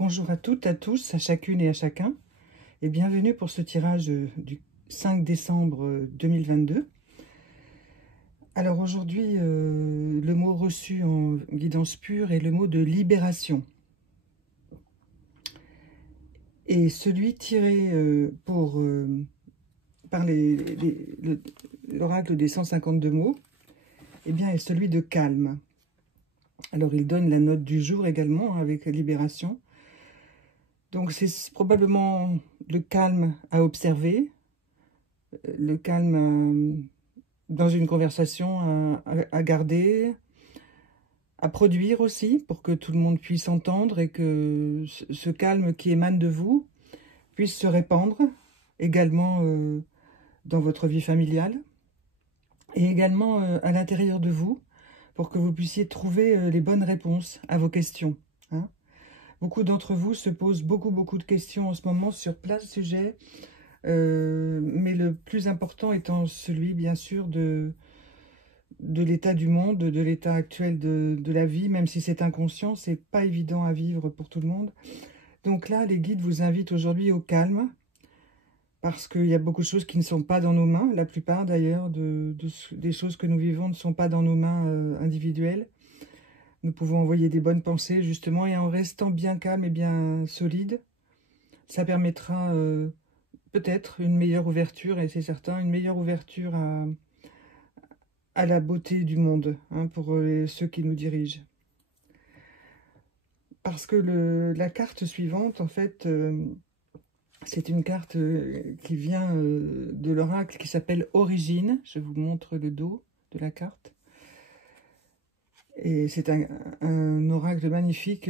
Bonjour à toutes, à tous, à chacune et à chacun, et bienvenue pour ce tirage du 5 décembre 2022. Alors aujourd'hui, le mot reçu en guidance pure est le mot de libération. Et celui tiré par l'oracle des 152 mots, eh bien, est celui de calme. Alors il donne la note du jour également avec la libération. Donc c'est probablement le calme à observer, le calme dans une conversation à garder, à produire aussi pour que tout le monde puisse entendre et que ce calme qui émane de vous puisse se répandre également dans votre vie familiale et également à l'intérieur de vous pour que vous puissiez trouver les bonnes réponses à vos questions. Hein. Beaucoup d'entre vous se posent beaucoup de questions en ce moment sur plein de sujets, mais le plus important étant celui, bien sûr, de l'état du monde, de l'état actuel de la vie, même si c'est inconscient, c'est pas évident à vivre pour tout le monde. Donc là, les guides vous invitent aujourd'hui au calme, parce qu'il y a beaucoup de choses qui ne sont pas dans nos mains. La plupart, d'ailleurs, des choses que nous vivons ne sont pas dans nos mains individuelles. Nous pouvons envoyer des bonnes pensées, justement, et en restant bien calme et bien solide, ça permettra peut-être une meilleure ouverture, et c'est certain, une meilleure ouverture à la beauté du monde, hein, pour ceux qui nous dirigent. Parce que la carte suivante, en fait, c'est une carte qui vient de l'oracle qui s'appelle Origine. Je vous montre le dos de la carte. Et c'est un oracle magnifique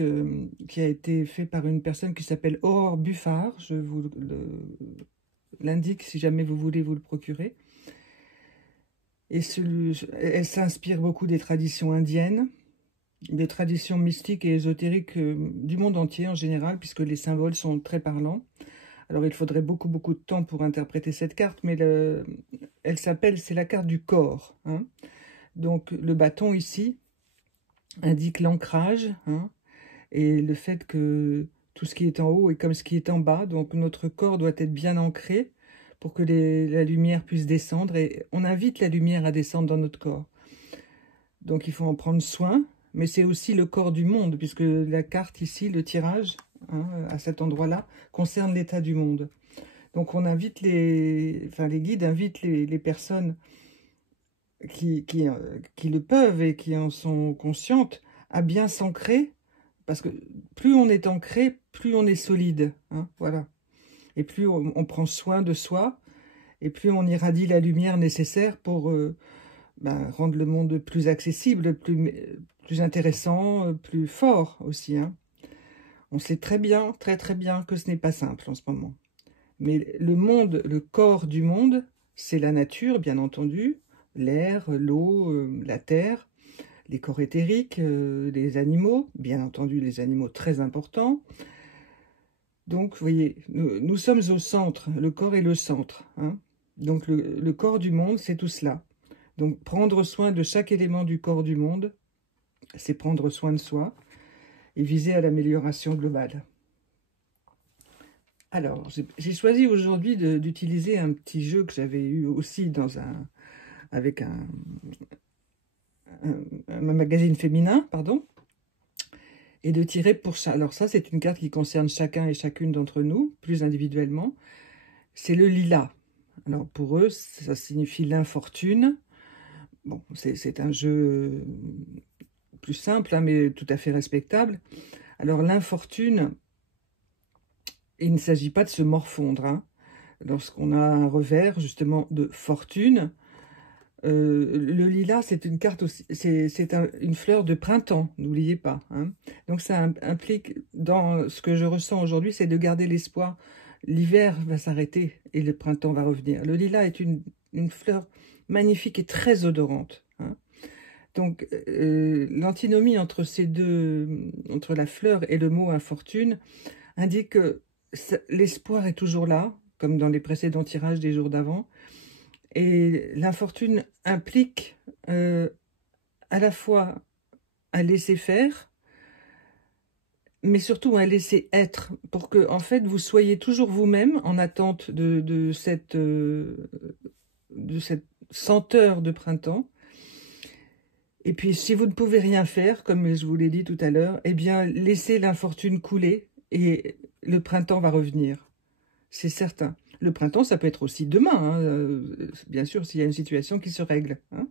qui a été fait par une personne qui s'appelle Aurore Buffard. Je vous l'indique si jamais vous voulez vous le procurer. Et elle s'inspire beaucoup des traditions indiennes, des traditions mystiques et ésotériques du monde entier en général, puisque les symboles sont très parlants. Alors il faudrait beaucoup de temps pour interpréter cette carte, mais c'est la carte du corps. Hein. Donc le bâton ici indique l'ancrage, hein, et le fait que tout ce qui est en haut est comme ce qui est en bas, donc notre corps doit être bien ancré pour que la lumière puisse descendre, et on invite la lumière à descendre dans notre corps. Donc il faut en prendre soin, mais c'est aussi le corps du monde, puisque la carte ici, le tirage, hein, à cet endroit-là, concerne l'état du monde. Donc on invite les guides invitent les personnes qui le peuvent et qui en sont conscientes à bien s'ancrer, parce que plus on est ancré, plus on est solide. Hein, voilà. Et plus on prend soin de soi, et plus on irradie la lumière nécessaire pour rendre le monde plus accessible, plus intéressant, plus fort aussi. Hein. On sait très bien que ce n'est pas simple en ce moment. Mais le monde, le corps du monde, c'est la nature, bien entendu, l'air, l'eau, la terre, les corps éthériques, les animaux, bien entendu les animaux très importants. Donc, vous voyez, nous sommes au centre, le corps est le centre. Hein. Donc, le corps du monde, c'est tout cela. Donc, prendre soin de chaque élément du corps du monde, c'est prendre soin de soi et viser à l'amélioration globale. Alors, j'ai choisi aujourd'hui d'utiliser un petit jeu que j'avais eu aussi avec un magazine féminin, pardon, et de tirer pour ça. Alors ça, c'est une carte qui concerne chacun et chacune d'entre nous, plus individuellement. C'est le lilas. Alors pour eux, ça signifie l'infortune. Bon, c'est un jeu plus simple, hein, mais tout à fait respectable. Alors l'infortune, il ne s'agit pas de se morfondre. Hein. Lorsqu'on a un revers, justement, de fortune, le lilas, c'est une carte aussi, c'est une fleur de printemps, n'oubliez pas. Hein. Donc ça implique, dans ce que je ressens aujourd'hui, c'est de garder l'espoir. L'hiver va s'arrêter et le printemps va revenir. Le lilas est une fleur magnifique et très odorante. Hein. Donc l'antinomie entre ces deux, entre la fleur et le mot infortune, indique que l'espoir est toujours là, comme dans les précédents tirages des jours d'avant. Et l'infortune implique à la fois un laisser-faire mais surtout à laisser être, pour que, en fait, vous soyez toujours vous-même en attente de cette senteur de printemps. Et puis, si vous ne pouvez rien faire, comme je vous l'ai dit tout à l'heure, eh bien, laissez l'infortune couler et le printemps va revenir. C'est certain. Le printemps, ça peut être aussi demain, hein, bien sûr, s'il y a une situation qui se règle. Hein.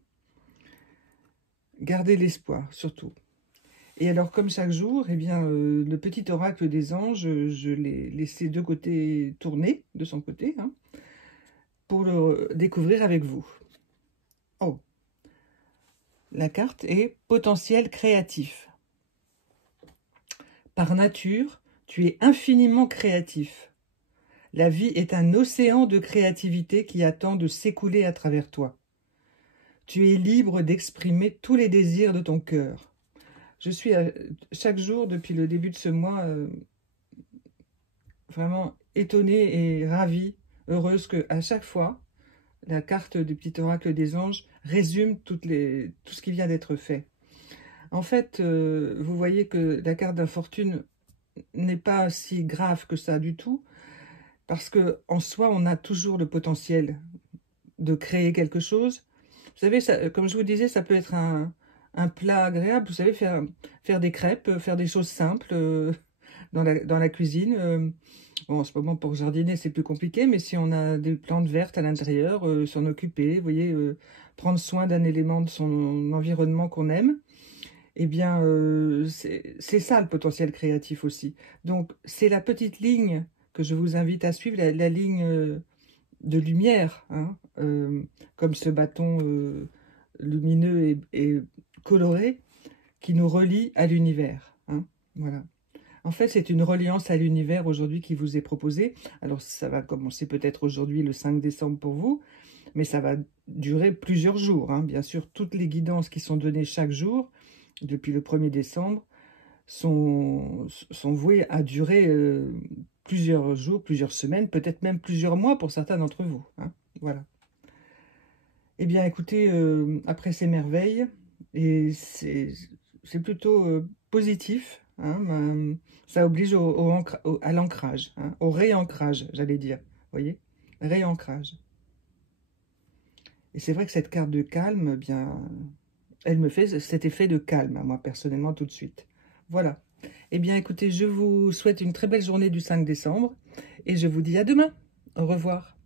Gardez l'espoir, surtout. Et alors, comme chaque jour, eh bien, le petit oracle des anges, je l'ai laissé de côté tourner, de son côté, hein, pour le découvrir avec vous. Oh, la carte est potentiel créatif. Par nature, tu es infiniment créatif. La vie est un océan de créativité qui attend de s'écouler à travers toi. Tu es libre d'exprimer tous les désirs de ton cœur. Je suis chaque jour, depuis le début de ce mois, vraiment étonnée et ravie, heureuse qu'à chaque fois, la carte du petit oracle des anges résume tout ce qui vient d'être fait. En fait, vous voyez que la carte d'infortune n'est pas si grave que ça du tout, parce que en soi, on a toujours le potentiel de créer quelque chose. Vous savez, ça, comme je vous disais, ça peut être un plat agréable. Vous savez, faire des crêpes, faire des choses simples dans la cuisine. Bon, en ce moment, pour jardiner, c'est plus compliqué, mais si on a des plantes vertes à l'intérieur, s'en occuper, vous voyez, prendre soin d'un élément de son environnement qu'on aime, eh bien, c'est ça le potentiel créatif aussi. Donc, c'est la petite ligne que je vous invite à suivre, la ligne de lumière, hein, comme ce bâton lumineux et coloré qui nous relie à l'univers. Hein, voilà. En fait, c'est une reliance à l'univers aujourd'hui qui vous est proposée. Alors, ça va commencer peut-être aujourd'hui, le 5 décembre pour vous, mais ça va durer plusieurs jours. Hein. Bien sûr, toutes les guidances qui sont données chaque jour, depuis le 1er décembre, sont vouées à durer plusieurs jours, plusieurs semaines, peut-être même plusieurs mois pour certains d'entre vous. Hein. Voilà. Eh bien, écoutez, après ces merveilles, et c'est plutôt positif, hein, ça oblige à l'ancrage, hein, au réancrage, j'allais dire, vous voyez, réancrage. Et c'est vrai que cette carte de calme, eh bien, elle me fait cet effet de calme, à moi, personnellement, tout de suite. Voilà. Eh bien, écoutez, je vous souhaite une très belle journée du 5 décembre, et je vous dis à demain. Au revoir.